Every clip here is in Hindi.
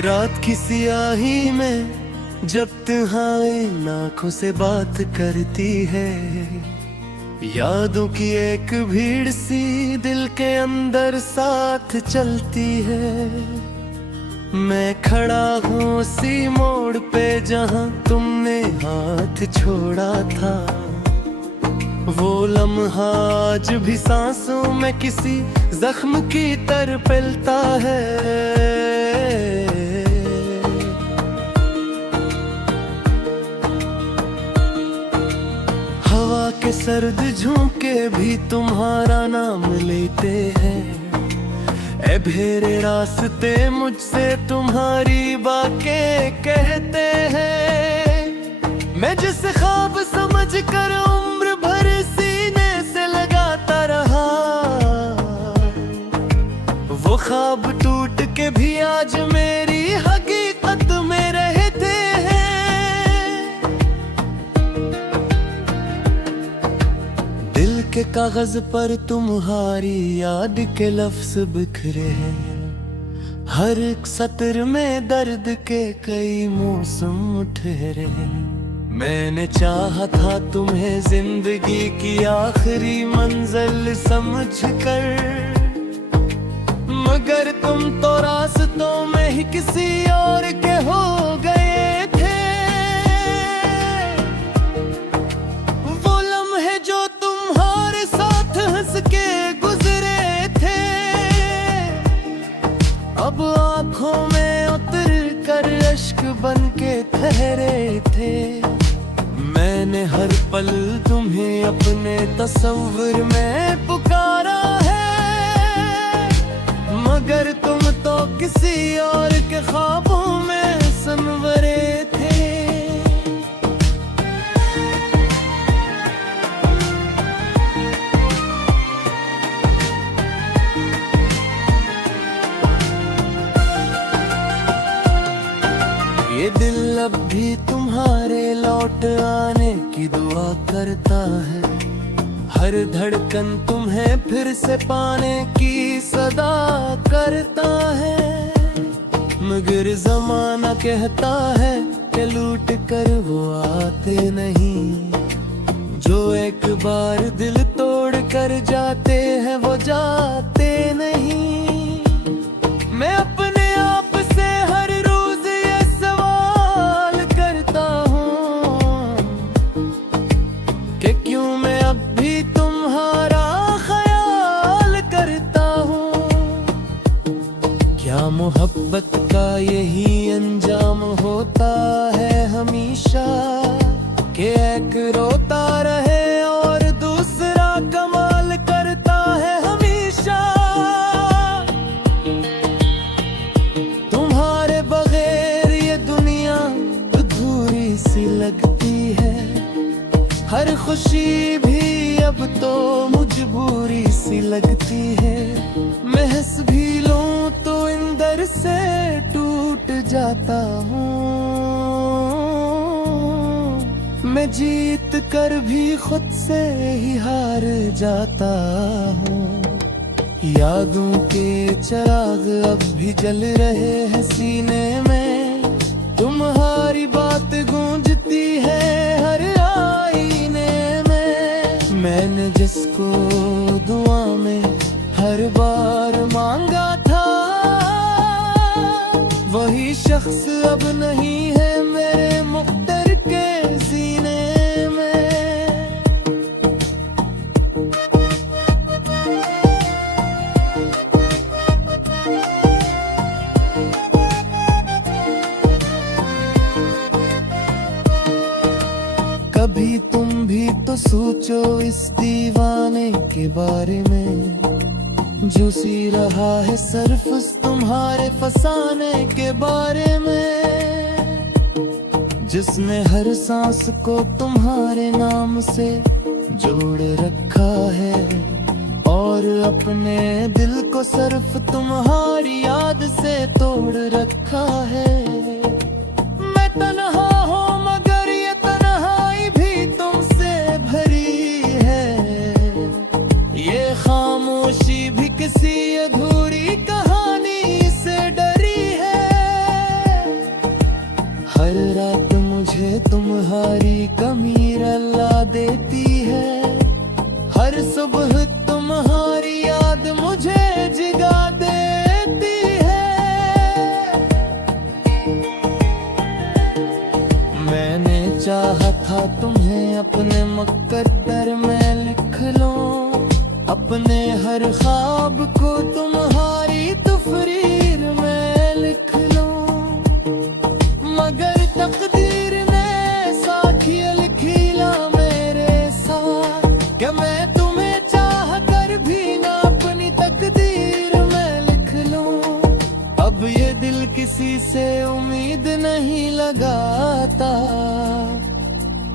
रात की सियाही में जब तन्हाई आँखों से बात करती है, यादों की एक भीड़ सी दिल के अंदर साथ चलती है। मैं खड़ा हूँ उसी मोड़ पे जहाँ तुमने हाथ छोड़ा था, वो लम्हा आज भी सांसों में किसी जख्म की तरह तड़पता है। हवा के सर्द झोंके भी तुम्हारा नाम लेते हैं, ऐ भेरे रास्ते मुझसे तुम्हारी बातें कहते हैं। मैं जिस ख्वाब समझ कर उम्र भर सीने से लगाता रहा, वो ख्वाब टूट के भी आज मेरी हकीकत में रहते हैं। दिल के कागज पर तुम्हारी याद के लफ्ज बिखरे हैं, हर एक सत्र में दर्द के कई मौसम ठहरे हैं। मैंने चाहा था तुम्हें जिंदगी की आखिरी मंजिल समझकर, मगर तुम तो रास्तों में ही किसी और के हो गए थे। वो लम्हे जो तुम्हारे साथ हंस के गुजरे थे, अब आंखों में उतर कर अश्क बन के ठहरे थे। मैंने हर पल तुम्हें अपने तस्वीर में पुकारा है, मगर तुम तो किसी और के ख्वाबों में सनवरे थे। ये दिल अब भी तुम्हारे लौट आने की दुआ करता है, हर धड़कन तुम्हें फिर से पाने की सदा करता है। मगर जमाना कहता है कि लूट कर वो आते नहीं, जो एक बार दिल तोड़ कर जाते हैं वो जाते नहीं। मैं अपने आप से हर रोज ये सवाल करता हूँ कि क्यों मैं अब भी तुम्हारा ख्याल करता हूँ। क्या मोहब्बत का यही अंजाम होता है हमेशा, कि एक रोता रहे और दूसरा कमाल करता है हमेशा। तुम्हारे बगैर ये दुनिया अधूरी सी लगती है, हर खुशी भी अब तो मजबूरी सी लगती है। मैं हंस भी लूं तो अंदर से टूट जाता हूँ, मैं जीत कर भी खुद से ही हार जाता हूँ। यादों के चिराग अब भी जल रहे हैं सीने में, तुम्हारी बात गूंजती है हर आईने में। मैंने जिसको दुआ में हर बार मांगा था, वही शख्स अब नहीं है मेरे मुख्तर के सीने में। कभी तुम भी तो सोचो इस दीवाने के बारे में, जो सी रहा है सिर्फ तुम्हारे फसाने के बारे में, जिसने हर सांस को तुम्हारे नाम से जोड़ रखा है, और अपने दिल को सिर्फ तुम्हारी याद से तोड़ रखा है। मैं तन्हा हूँ मगर ये तन्हाई भी तुमसे भरी है, ये खामोशी भी किसी अधूरी कहानी से डरी है। हर रात मुझे तुम्हारी कमी रुला देती है, हर सुबह तुम्हारी याद मुझे जगा देती है। मैंने चाहा था तुम्हें अपने मुकद्दर में लिख लूं, अपने हर ख्वाब को तुम्हारी तफरीर में लिख लूं, मगर तकदीर ने साखियाँ लिखी ला मेरे साथ, क्या मैं तुम्हें चाह कर भी ना अपनी तकदीर में लिख लूं। अब ये दिल किसी से उम्मीद नहीं लगाता,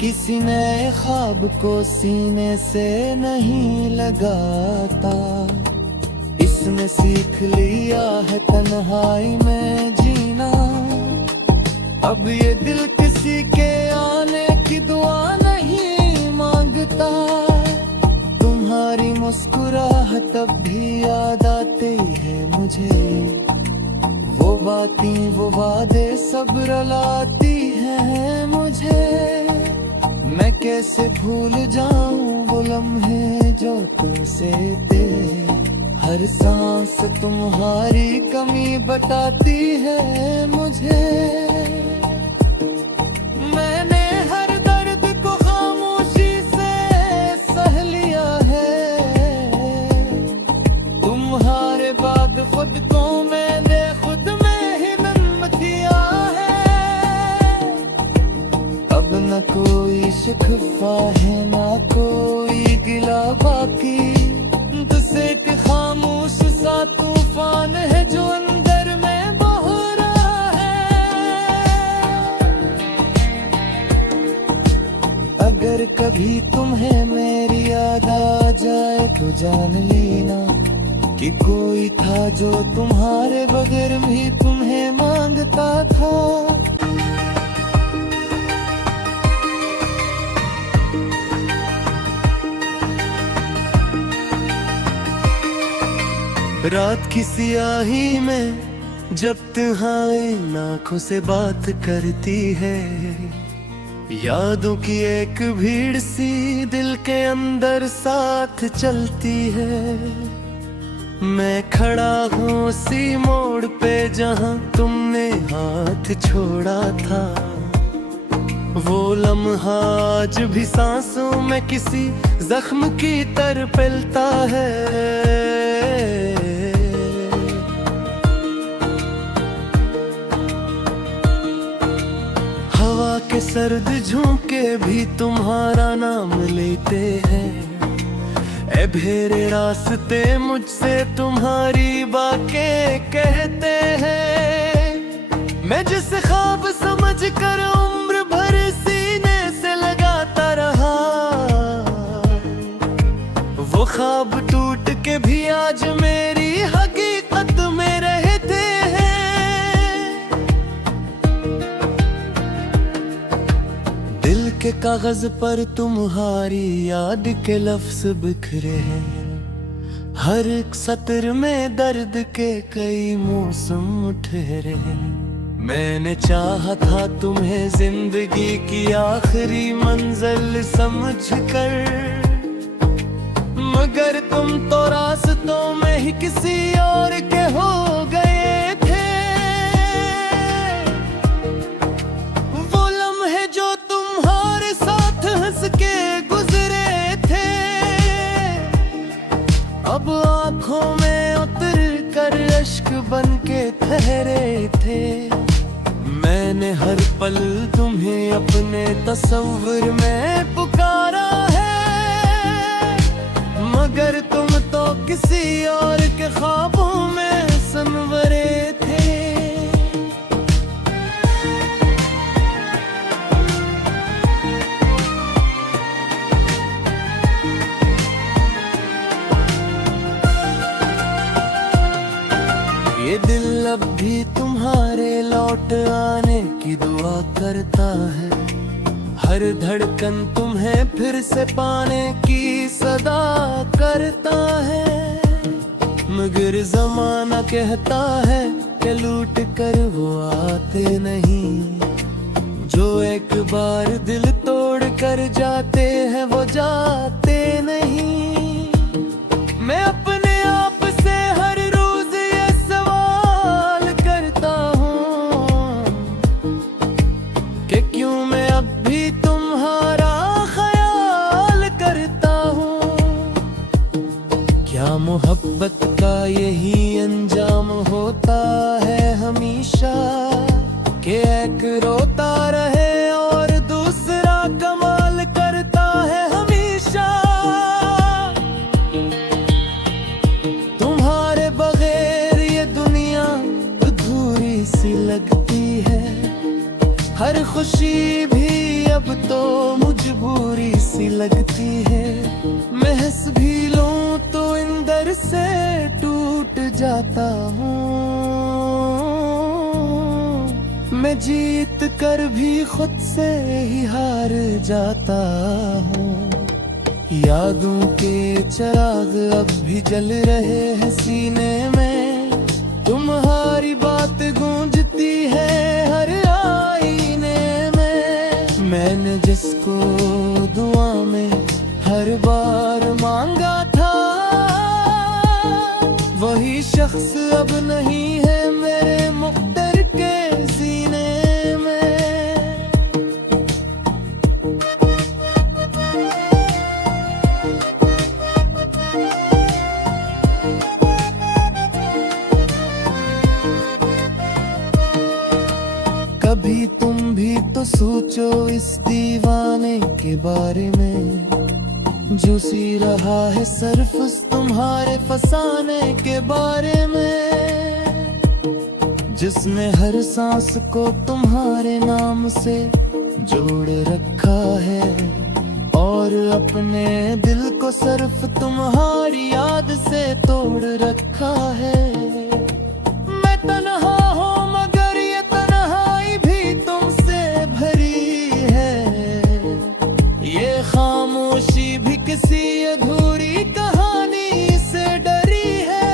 किसी नए ख्वाब को सीने से नहीं लगाता। इसने सीख लिया है तन्हाई में जीना, अब ये दिल किसी के आने की दुआ नहीं मांगता। तुम्हारी मुस्कुराहट अब भी याद आती है मुझे, वो बातें वो वादे सब रुलाती हैं मुझे। मैं कैसे भूल जाऊं वो लम्हे जो तुमसे थे, हर सांस तुम्हारी कमी बताती है मुझे। मैंने हर दर्द को खामोशी से सह लिया है, तुम्हारे बाद खुद को मैंने खुद में ही नम किया है। अब न कोई शिकवा है ना कोई गिला बाकी, बस एक खामोश सा तूफान है जो अंदर में बह रहा है। अगर कभी तुम्हें मेरी याद आ जाए तो जान लेना कि कोई था जो तुम्हारे बगैर भी तुम्हें मांगता था। रात की सियाही में जब तन्हाई आँखों से बात करती है, यादों की एक भीड़ सी दिल के अंदर साथ चलती है। मैं खड़ा हूँ उसी मोड़ पे जहाँ तुमने हाथ छोड़ा था, वो लम्हा आज भी सांसों में किसी जख्म की तरह पलता है। हवा के सर्द झोंके भी तुम्हारा नाम लेते हैं, ए भेरे रास्ते मुझसे तुम्हारी बातें कहते हैं। मैं जिस ख्वाब समझ कर उम्र भर सीने से लगाता रहा, वो ख्वाब टूट के भी आज मेरी हकीकत में रहते हैं। दिल के कागज पर तुम्हारी याद के लफ्ज बिखरे हैं, हर एक सत्र में दर्द के कई मौसम ठहरे हैं। मैंने चाहा था तुम्हें जिंदगी की आखिरी मंजिल समझकर, मगर तुम तो रास्तों में ही किसी और के हो गए थे। वो लम्हे जो तुम्हारे साथ हंस के गुजरे थे, अब आंखों में उतर कर अश्क बन के ठहरे थे। मैंने हर पल तुम्हें अपने तस्वीर में पुकारा है, मगर तुम तो किसी और के ख्वाबों में सनवरे थे। ये दिल अब भी तुम्हारे लौट आने की दुआ करता है, हर धड़कन तुम्हें फिर से पाने की सदा करता है। मगर जमाना कहता है कि लूट कर वो आते नहीं, बार दिल तोड़ कर जाते हैं वो जाते नहीं। मैं अपने आप से हर रोज ये सवाल करता हूँ कि क्यों मैं अब भी तुम्हारा ख्याल करता हूँ। क्या मोहब्बत का यही अंजाम होता है हमेशा कि एक रोता रहे और दूसरा कमाल करता है हमेशा। तुम्हारे बगैर ये दुनिया अधूरी सी लगती है, हर खुशी भी अब तो मजबूरी सी लगती है। मैं हंस भी लूं तो अंदर से टूट जाता हूँ, मैं जीत कर भी खुद से ही हार जाता हूँ। यादों के चिराग अब भी जल रहे हैं सीने में, तुम्हारी बात गूंजती है हर आईने में। मैंने जिसको दुआ में हर बार मांगा था, वही शख्स अब नहीं है मेरे मुख्तर के सीने में। कभी तुम भी तो सोचो इस दीवाने के बारे में, जो सी रहा है सिर्फ तुम्हारे फसाने के बारे में। जिसने हर सांस को तुम्हारे नाम से जोड़ रखा है और अपने दिल को सिर्फ तुम्हारी याद से तोड़ रखा है। मैं तन्हा हूँ मगर ये तन्हाई भी तुमसे भरी है, ये खामोशी भी किसी अधूरी कहानी से डरी है।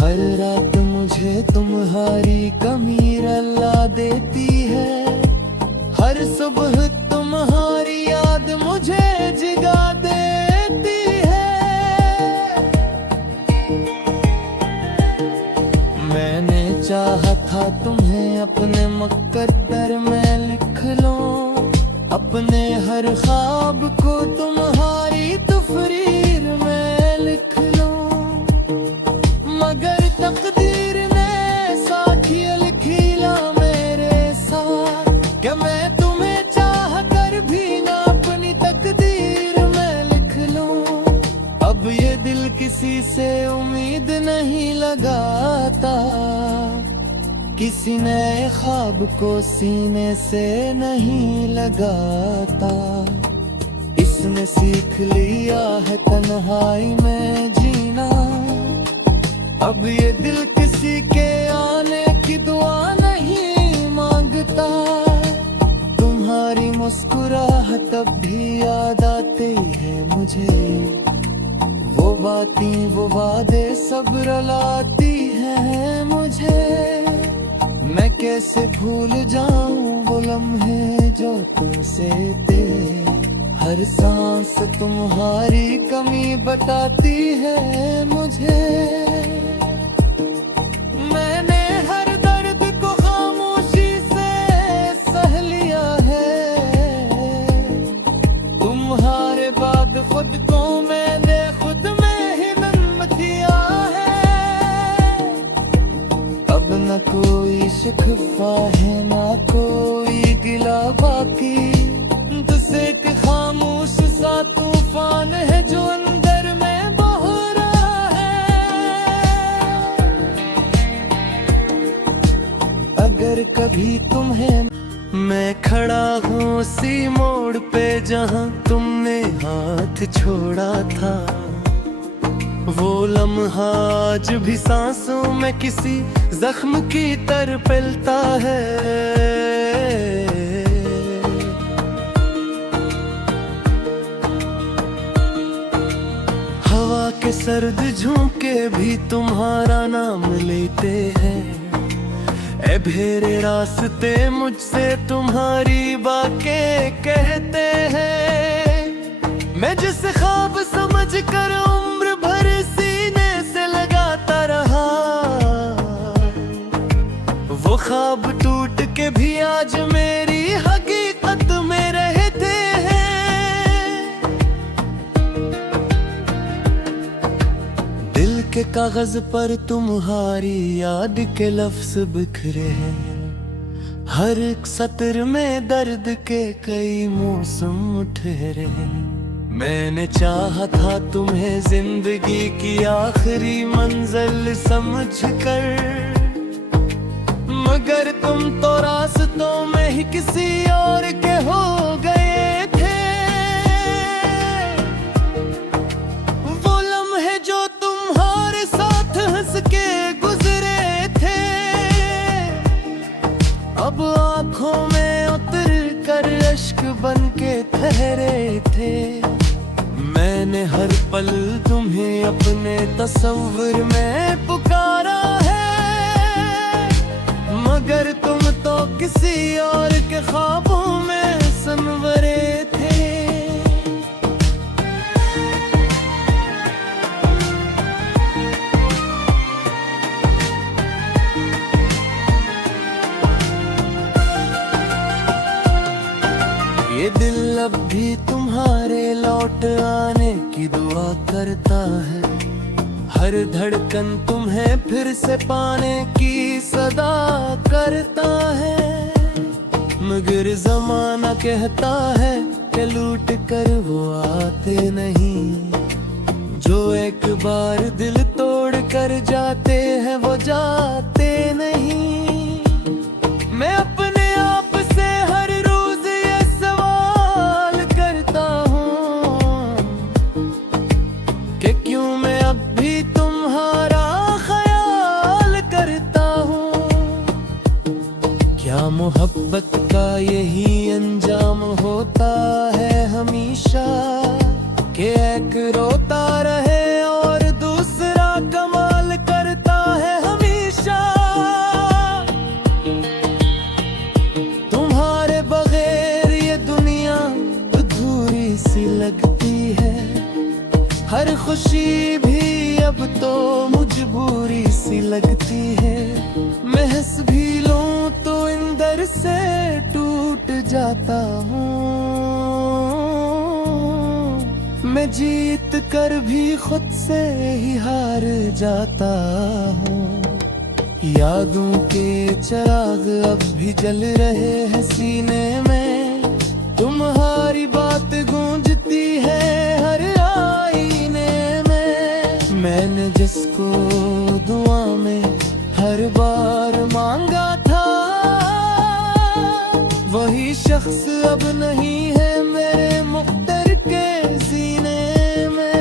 हर रात मुझे तुम्हारी कमी रुला देती है, हर सुबह तुम्हारी याद मुझे जगा देती है। मैंने चाहा था तुम्हें अपने मुकद्दर में लिख लूं, अपने हर ख्वाब को तुम्हारी तफरीर में लिख लूं, मगर तकदीर ने साखियाँ लिखीला मेरे साथ कि मैं तुम्हें चाह कर भी ना अपनी तकदीर में लिख लूं। अब ये दिल किसी से उम्मीद नहीं लगाता, किसी नए ख्वाब को सीने से नहीं लगाता। इसने सीख लिया है तन्हाई में जीना, अब ये दिल किसी के आने की दुआ नहीं मांगता। तुम्हारी मुस्कुराहट अब भी याद आती है मुझे, वो बातें वो वादे सब रुलाती हैं मुझे। मैं कैसे भूल जाऊं वो लम्हे जो तुमसे थे, हर सांस तुम्हारी कमी बताती है मुझे। मैंने हर दर्द को खामोशी से सह लिया है, तुम्हारे बाद खुद को मैंने खुद में ही जन्म दिया है। अब न कोई शिकवा है ना कोई गिला बाकी, बस एक खामोश सा तूफान है जो अंदर में बह रहा है। अगर कभी तुम्हें मैं खड़ा हूँ उसी मोड़ पे जहाँ तुमने हाथ छोड़ा था, वो लम्हा आज भी सांसों में किसी जख्म की तरह पलता है। हवा के सर्द झोंके भी तुम्हारा नाम लेते हैं, ए भेरे रास्ते मुझसे तुम्हारी बातें कहते हैं। मैं जिस ख्वाब समझ कर उम्र भर सीने से लगाता रहा, वो ख्वाब टूट के भी आज मेरी हकीकत में रहते हैं। दिल के कागज पर तुम्हारी याद के लफ्ज बिखरे हैं, हर एक सत्र में दर्द के कई मौसम ठहरे हैं। मैंने चाहा था तुम्हें जिंदगी की आखिरी मंजिल समझकर, मगर तुम तो रास्तों में ही किसी और के हो गए थे। वो लम्हे जो तुम्हारे साथ हंस के गुजरे थे, अब आंखों में उतर कर अश्क बन के ठहरे थे। मैंने हर पल तुम्हें अपने तस्वीर में पुकारा है, मगर तुम तो किसी और के ख्वाबों में सनवरे थे। ये दिल अब भी तुम्हारे लौट आने की दुआ करता है, हर धड़कन तुम्हें फिर से पाने की सदा करता है। मगर जमाना कहता है कि लूट कर वो आते नहीं, जो एक बार दिल तोड़ कर जाते हैं वो जाते नहीं। मैं अपने आप से हर रोज ये सवाल करता हूँ कि क्यों मैं अब भी तुम्हारा ख्याल करता हूँ। क्या मोहब्बत का यही अंजाम होता है हमेशा, कि एक रोता रहे और दूसरा कमाल करता है हमेशा। तुम्हारे बगैर ये दुनिया अधूरी सी लगती है, हर खुशी भी अब तो मजबूरी सी लगती है। मैं हंस भी लूं तो अंदर से टूट जाता हूँ, मैं जीत कर भी खुद से ही हार जाता हूँ। यादों के चिराग अब भी जल रहे हैं सीने में, तुम्हारी बात गूंजती है हर आईने में। मैंने जिसको दुआ में हर बार मांगा था, वही शख्स अब नहीं है मेरे मुख्तर के सीने में।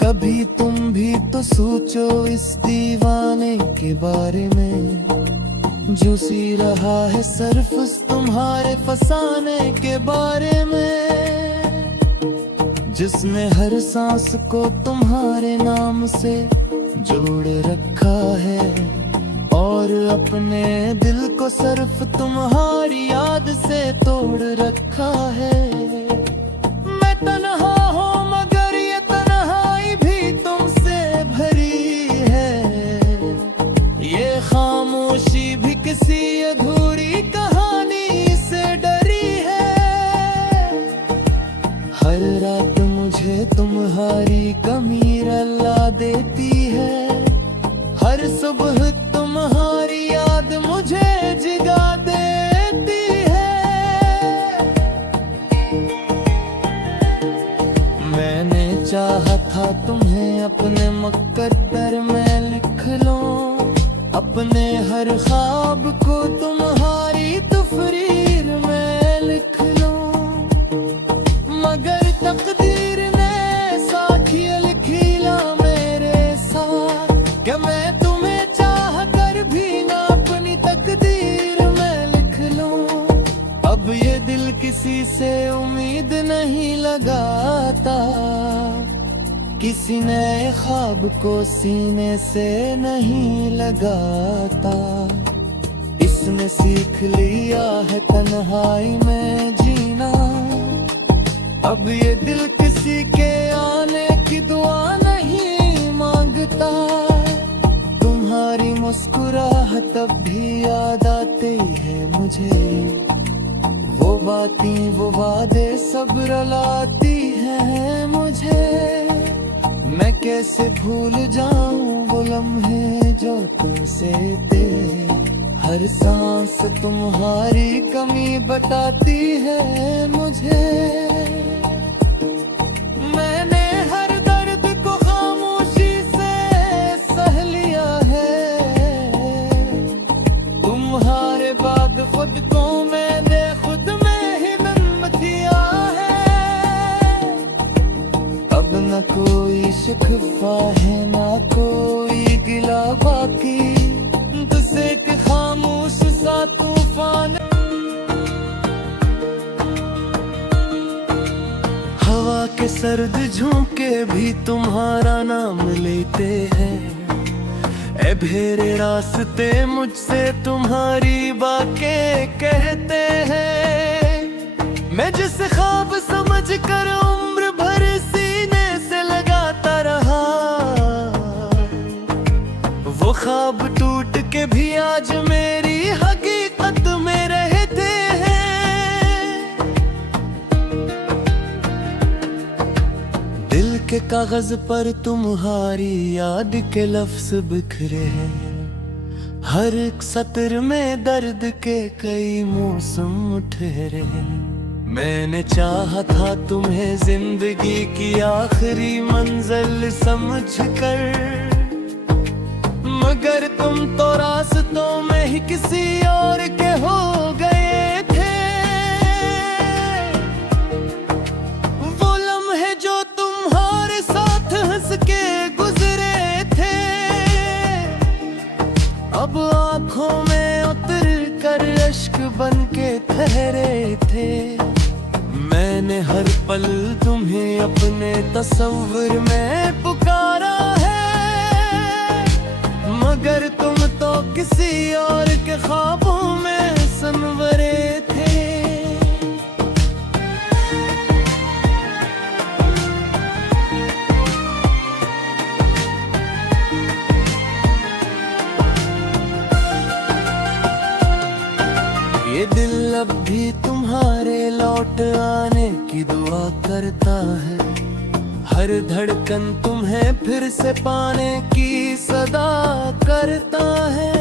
कभी तुम भी तो सोचो इस दीवाने के बारे में, जो सी रहा है सिर्फ तुम्हारे फसाने के बारे में, जिसने हर सांस को तुम्हारे नाम से जोड़ रखा है, और अपने दिल को सिर्फ तुम्हारी याद से तोड़ रखा है। मैं तन्हा हूँ मगर ये तन्हाई भी तुमसे भरी है, ये खामोशी भी किसी अधूरी कहानी से डरी है। हर रात मुझे तुम्हारी कमी रुला देती है, हर सुबह तुम्हारी याद मुझे जगा देती है। मैंने चाहा था तुम्हें अपने मुकद्दर में लिख लूं, अपने हर ख्वाब को तुम्हारी तफरीर में लिख लूं, मगर तकदीर ने साखियाँ लिखी ला मेरे साथ, कि मैं तुम्हें चाह कर भी ना अपनी तकदीर में लिख लूं। किसी से उम्मीद नहीं लगाता, किसी नए ख्वाब को सीने से नहीं लगाता। इसने सीख लिया है तन्हाई में जीना, अब ये दिल किसी के आने की दुआ नहीं मांगता। तुम्हारी मुस्कुराहट अब भी याद आती है मुझे, वो बातें वो वादे सब रुलाती हैं मुझे। मैं कैसे भूल जाऊं वो लम्हे जो तुमसे थे, हर सांस तुम्हारी कमी बताती है मुझे। मैंने हर दर्द को खामोशी से सह लिया है, तुम्हारे बाद खुद को मैंने खुद में ही नम किया है। अब न कोई शिकवा है ना कोई गिला बाकी, बस एक खामोश सा तूफान। हवा के सर्द झोंके भी तुम्हारा नाम लेते हैं, ए भेरे रास्ते मुझसे तुम्हारी बातें कहते हैं। मैं जिस ख्वाब समझ कर उम्र भर सीने से लगाता रहा, वो ख्वाब टूट के भी आज मेरी हकीकत में रहते हैं। दिल के कागज पर तुम्हारी याद के लफ्ज बिखरे हैं, हर एक सत्र में दर्द के कई मौसम ठहरे हैं। मैंने चाहा था तुम्हें जिंदगी की आखिरी मंजिल समझकर, मगर तुम तो रास्तों में ही किसी और के हो गए थे। वो लम्हे जो तुम्हारे साथ हंस के गुजरे थे, अब आंखों में उतर कर अश्क बन के ठहरे थे। मैंने हर पल तुम्हें अपने तस्वीर में पुकारा है, मगर तुम तो किसी और के ख्वाबों में सनवरे थे। ये दिल अब भी तुम्हारे लौट आने की दुआ करता है, हर धड़कन तुम्हें फिर से पाने की सदा करता है।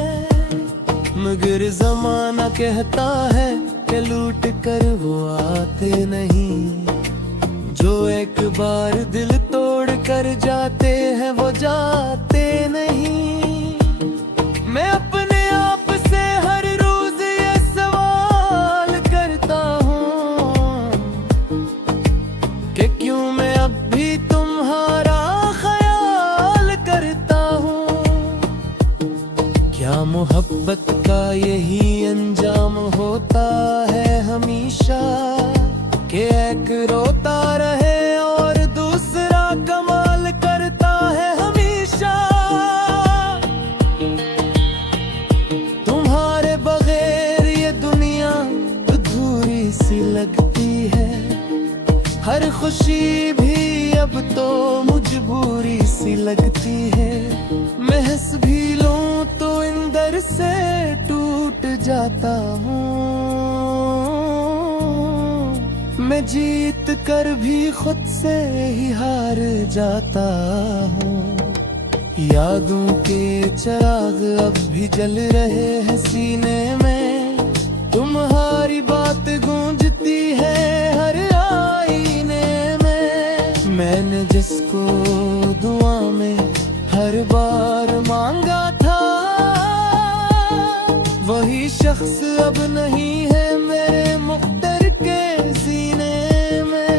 मगर जमाना कहता है कि लूट कर वो आते नहीं, जो एक बार दिल तोड़ कर जाते हैं वो जाते नहीं। मैं अपने आप से हर रोज ये सवाल करता हूँ कि क्यों मैं अब भी तुम्हारा ख्याल करता हूँ। क्या मोहब्बत का यही अंजाम होता है हमेशा, कि एक रोता रहे और दूसरा कमाल करता है हमेशा। तुम्हारे बगैर ये दुनिया अधूरी सी लगती है, हर खुशी भी अब तो मजबूरी सी लगती है। मैं हंस भी लूं तो अंदर से टूट जाता हूँ, मैं जीत कर भी खुद से ही हार जाता हूँ। यादों के चिराग अब भी जल रहे हैं सीने में, तुम्हारी बात गूंजती है हर आईने में। मैंने जिसको दुआ में हर बार मांगा था, वही शख्स अब नहीं है मेरे मुख्तर के सीने में।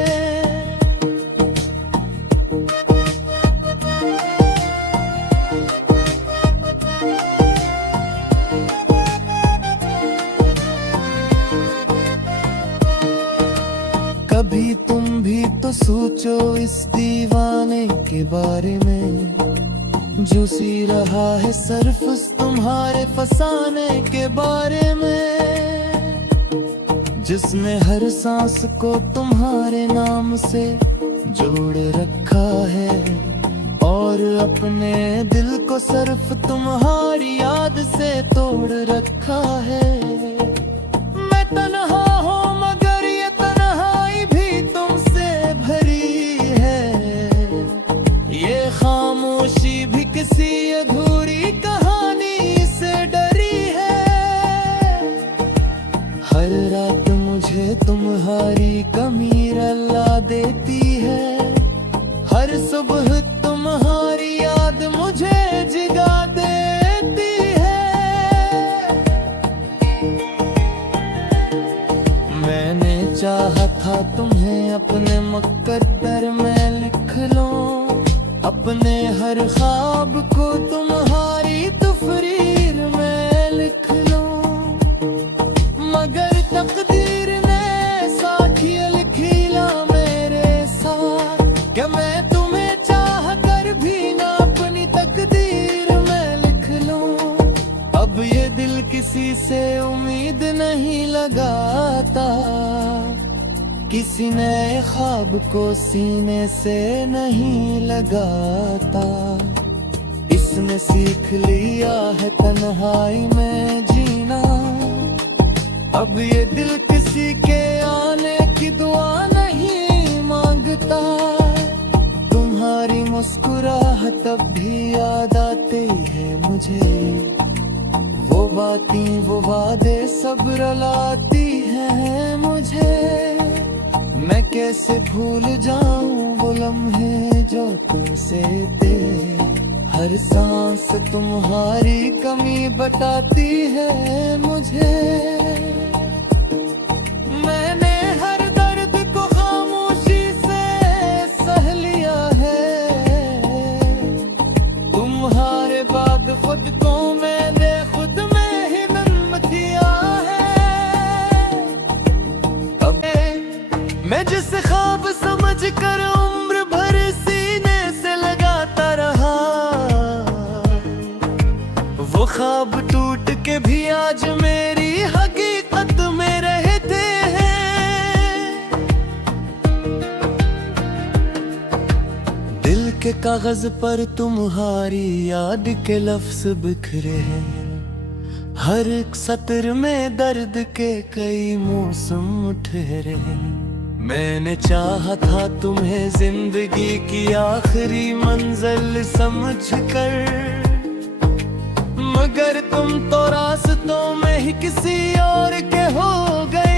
कभी तुम भी तो सोचो इस दीवाने के बारे में, जो सी रहा है सिर्फ तुम्हारे फसाने के बारे में, जिसने हर सांस को तुम्हारे नाम से जोड़ रखा है, और अपने दिल को सिर्फ तुम्हारी याद से तोड़ रखा है। मैं तन्हा हूँ मगर ये तन्हाई भी तुमसे भरी है, ये खामोशी भी किसी अधूरी कहानी से डरी है। हर रात मुझे तुम्हारी कमी रुला देती है, हर सुबह तुम्हारी याद मुझे जगा देती है। मैंने चाहा था तुम्हें अपने मुकद्दर में लिख लूं, अपने हर ख्वाब को तुम्हारी तफरीर में लिख लूं, मगर तकदीर ने साखियां लिखीला मेरे साथ, क्या मैं तुम्हें चाह कर भी ना अपनी तकदीर में लिख लूं। अब ये दिल किसी से उम्मीद नहीं लगाता, किसी नए ख्वाब को सीने से नहीं लगाता। इसने सीख लिया है तन्हाई में जीना, अब ये दिल किसी के आने की दुआ नहीं मांगता। तुम्हारी मुस्कुराहट अब भी याद आती है मुझे, वो बातें वो वादे सब रुलाती हैं मुझे। मैं कैसे भूल जाऊं वो लम्हे जो तुमसे थे, हर सांस तुम्हारी कमी बताती है मुझे। मैंने हर दर्द को खामोशी से सह लिया है, तुम्हारे बाद खुद को मैंने खुद में ही नन्म किया है। अब मैं जिस ख्वाब समझ कर उम्र भर सीने से लगाता रहा, वो ख्वाब टूट के भी आज मेरी हकीकत में रहते हैं। दिल के कागज पर तुम्हारी याद के लफ्ज बिखरे हैं, हर एक सत्र में दर्द के कई मौसम ठहरे हैं। मैंने चाहा था तुम्हें जिंदगी की आखिरी मंजिल समझकर, मगर तुम तो रास्तों में ही किसी और के हो गए।